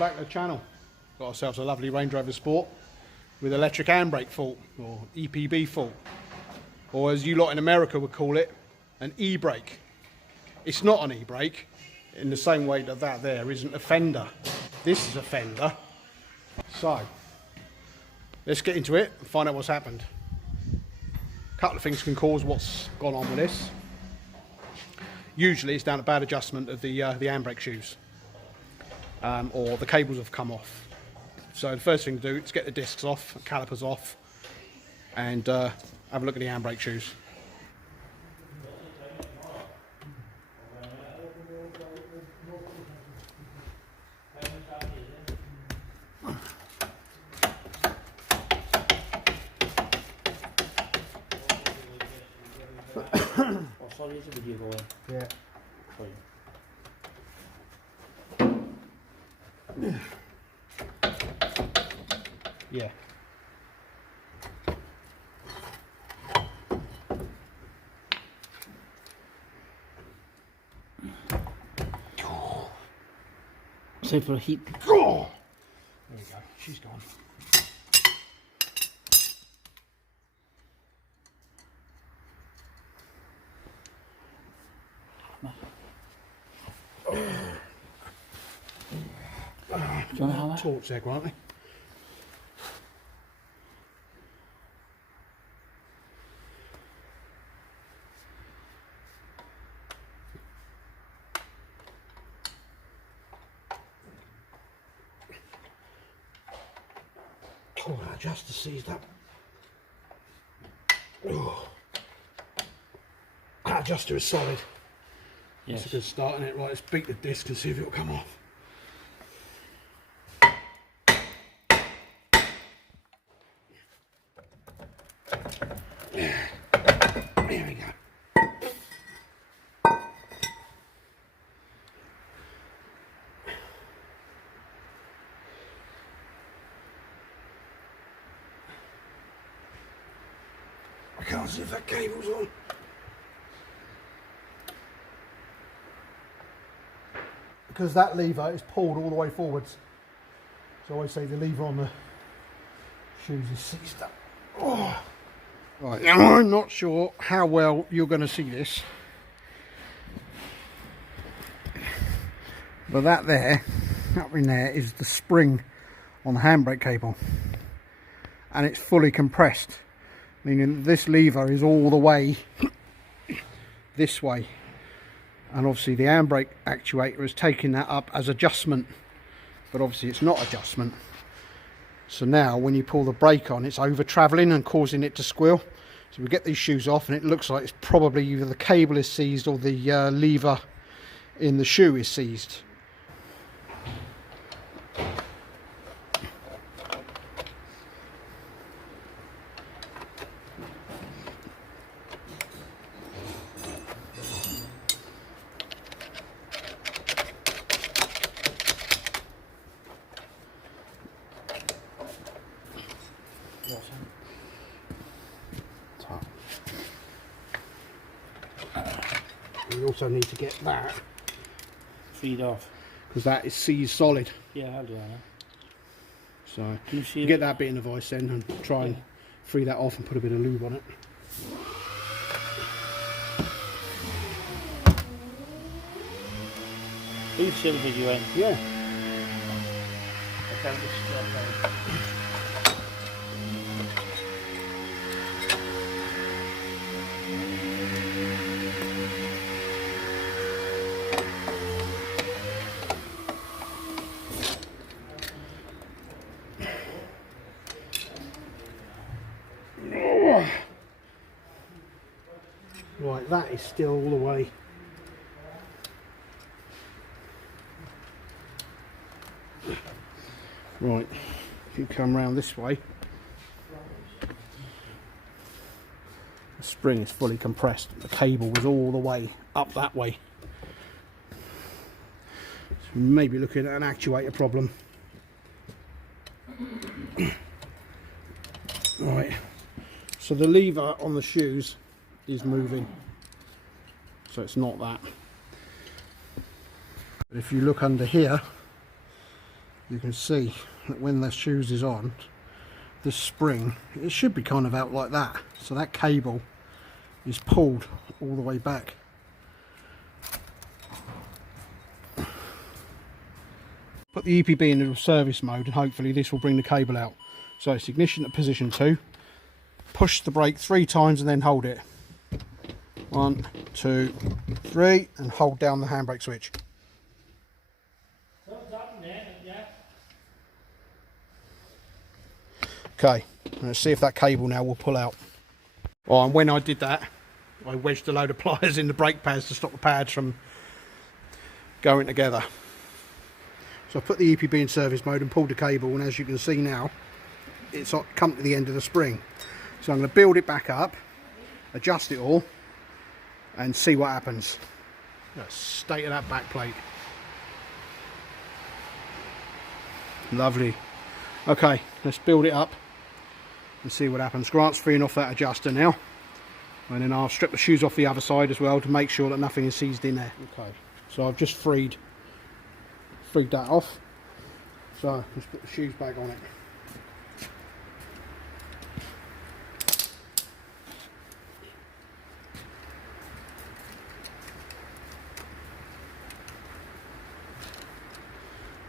back to the channel. Got ourselves a lovely Range Rover Sport with electric handbrake fault, or EPB fault, or as you lot in America would call it, an e-brake. It's not an e-brake in the same way that that there isn't a fender. This is a fender. So let's get into it and find out what's happened. A couple of things can cause what's gone on with this. Usually it's down to bad adjustment of the handbrake shoes. Or the cables have come off. So the first thing to do is get the discs off, calipers off, and have a look at the handbrake shoes. Oh, sorry, is the video going? Yeah. Yeah. Save for a heat. Oh! There we go. She's gone. Do you want to have that? Torch there, aren't they? Oh, that adjuster seized up. Oh. That adjuster is solid. Yes. That's a good start, isn't it? Right, let's beat the disc and see if it'll come off. Yeah. There we go. I can't see if that cable's on. Because that lever is pulled all the way forwards. So I always say the lever on the shoes is seized up. Oh. Right, now I'm not sure how well you're going to see this. But that there, up in there, is the spring on the handbrake cable. And it's fully compressed. Meaning this lever is all the way this way. And obviously the handbrake actuator is taking that up as adjustment. But obviously it's not adjustment. So now when you pull the brake on, it's over travelling and causing it to squeal. So we get these shoes off and it looks like it's probably either the cable is seized or the lever in the shoe is seized. We also need to get that Feed off. because that is seized solid. Yeah, I'll do that. So Can you you get that bit in the vice then and try and free that off and put a bit of lube on it. Leave the video in. Yeah. I can't just Right, that is still all the way. Right, if you come round this way, the spring is fully compressed. The cable was all the way up that way. So we may be looking at an actuator problem. Right, so the lever on the shoes is moving, so it's not that. But if you look under here, you can see that when the shoes is on, this spring, it should be kind of out like that, so that cable is pulled all the way back. Put the EPB into service mode and hopefully this will bring the cable out. So it's ignition to position 2, push the brake 3 times and then hold it. 1, 2, 3, and hold down the handbrake switch. Okay, let's see if that cable now will pull out. Oh, and when I did that, I wedged a load of pliers in the brake pads to stop the pads from going together. So I put the EPB in service mode and pulled the cable, and as you can see now, it's come to the end of the spring. So I'm going to build it back up, adjust it all, and see what happens. State of that back plate. Lovely. Okay, let's build it up and see what happens. Grant's freeing off that adjuster now, and then I'll strip the shoes off the other side as well to make sure that nothing is seized in there. Okay, so I've just freed that off, so let's put the shoes back on it.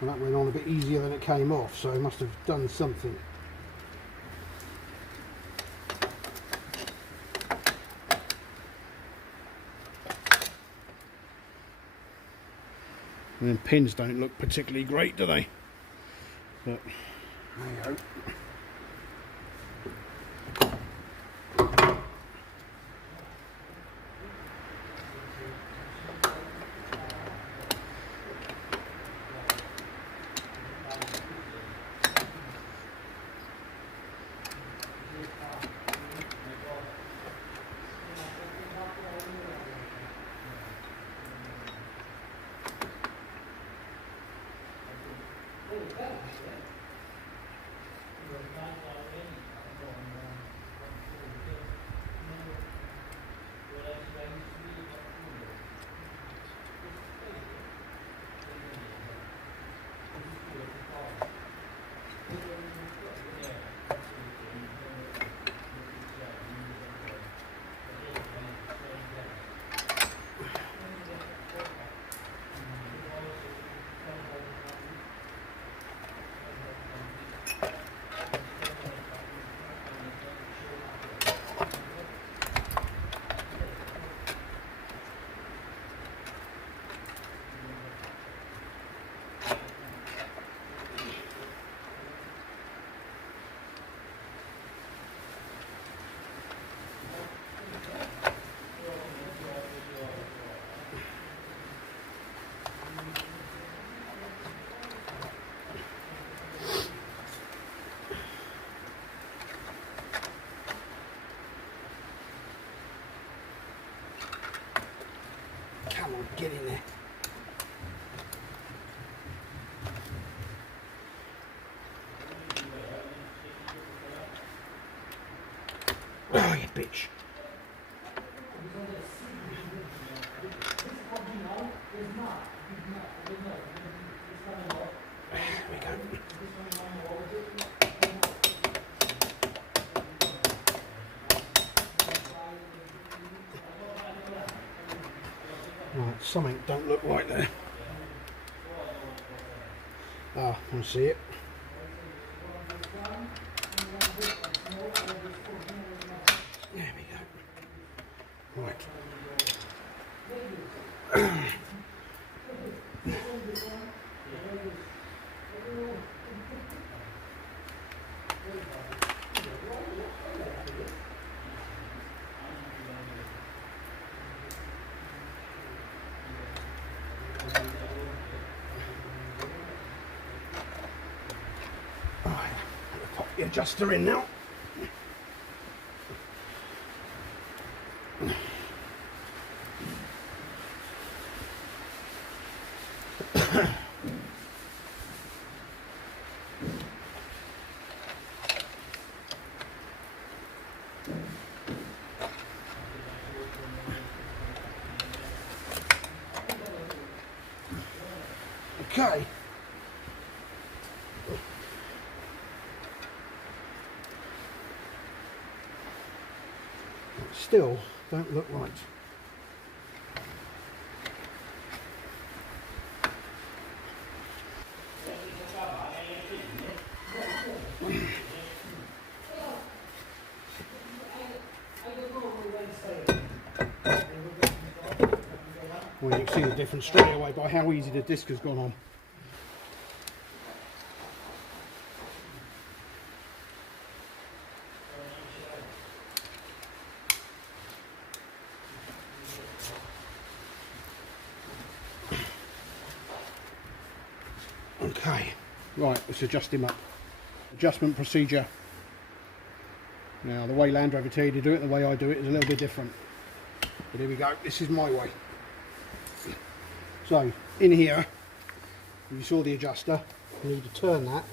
And that went on a bit easier than it came off, so I must have done something. And then pins don't look particularly great, do they? But there you go. Come on, get in there. Oh, you bitch. There we go. Right, something don't look right there. Ah, I see it. There we go. Right. Pop the adjuster in now. Okay. still don't look right. Well, you can see the difference straight away by how easy the disc has gone on. Okay, right, let's adjust him up. Adjustment procedure. Now, the way Land Rover tell you to do it, the way I do it is a little bit different. But here we go, this is my way. So, in here, you saw the adjuster, you need to turn that.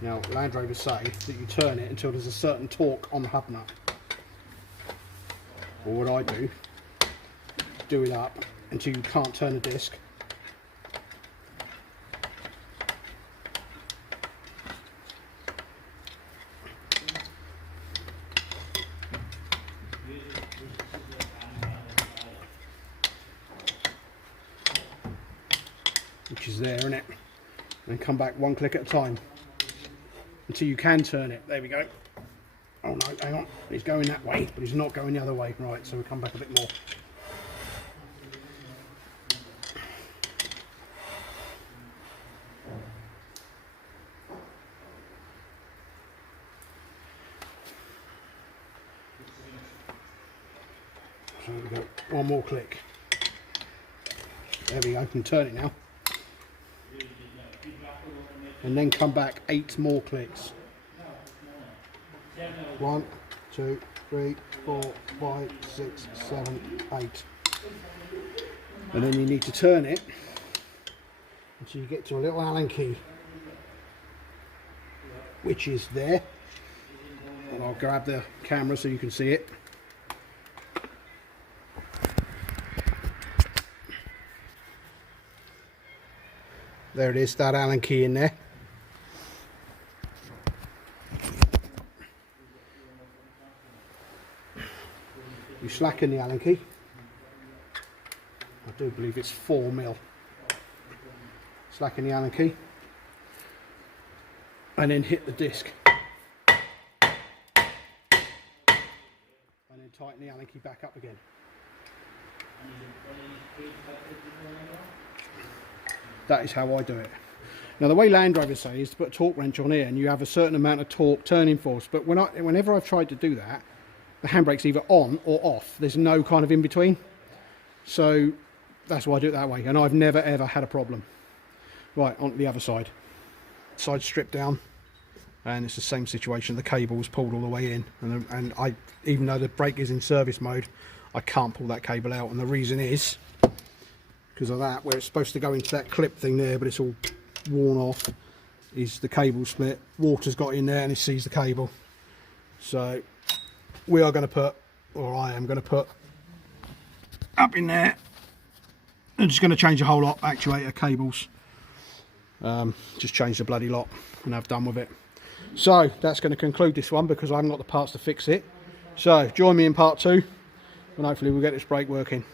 Now, Land Rovers say that you turn it until there's a certain torque on the hub nut. Well, what I do it up until you can't turn the disc. Which is there, isn't it? And come back one click at a time until you can turn it. There we go. Oh no, hang on. He's going that way, but he's not going the other way. Right, so we'll come back a bit more. So there we go. One more click. There we go. I can turn it now. And then come back 8 more clicks. 1, 2, 3, 4, 5, 6, 7, 8. And then you need to turn it until you get to a little Allen key, which is there. And I'll grab the camera so you can see it. There it is, that Allen key in there. You slacken the Allen key. I do believe it's 4mm. Slacken the Allen key. And then hit the disc. And then tighten the Allen key back up again. That is how I do it. Now, the way Land Rover say is to put a torque wrench on here and you have a certain amount of torque turning force, but whenever I've tried to do that, the handbrake's either on or off. There's no kind of in between. So that's why I do it that way, and I've never ever had a problem. Right, on the other side. Side stripped down, and it's the same situation. The cable was pulled all the way in, and I, even though the brake is in service mode, I can't pull that cable out, and the reason is because of that, where it's supposed to go into that clip thing there, but it's all worn off, is the cable split. Water's got in there and it sees the cable. So we are going to put, or I am going to put up in there, I'm just going to change a whole lot, actuator, cables, just change the bloody lot and have done with it. So that's going to conclude this one because I haven't got the parts to fix it. So join me in part 2 and hopefully we'll get this brake working.